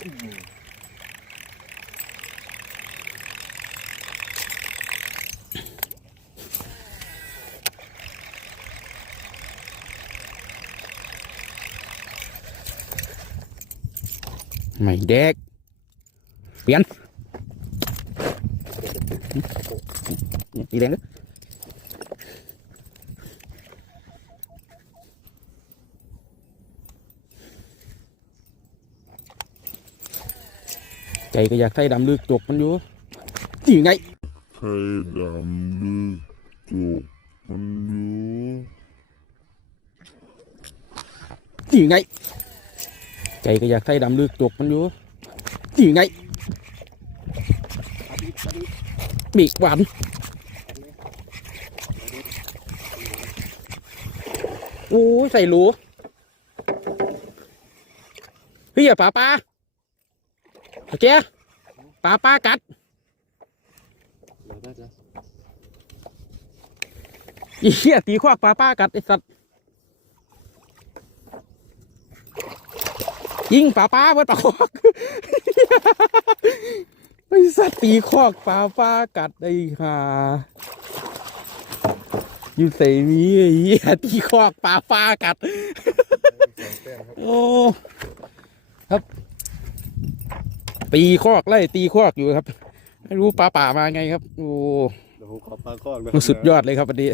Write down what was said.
ไม่แดกเปลี่ยนอีแดงเด้อ ใจก็อยากใส่ดำลึกจกมันอยู่นี่ไงไข่ดำลึกจกมันอยู่นี่ไงใจก็อยากใส่ดำลึกจกมันอยู่นี่ไงบีกหวานโอ้ยใส่หลูเฮ้ยป่าป้า โอเคป่าป้ากัดอีเหี้ยตีควักป่าป้ากัดไอ้สัตว์ยิงป่าป้าเพื่อป่าคอกไอ้สัตว์ตีคอกป่าป้ากัดไอ้ห่าอยู่ใส่มีไอ้เหี้ยตีคอกป่าป้ากัด โอ้ครับ ตีคอกไล่ตีคอกอยู่ครับ ไม่รู้ป่าป่ามาไงครับ โอ้เดี๋ยวผมขอปลาข้อนะสุดยอดเลยครับวันนี้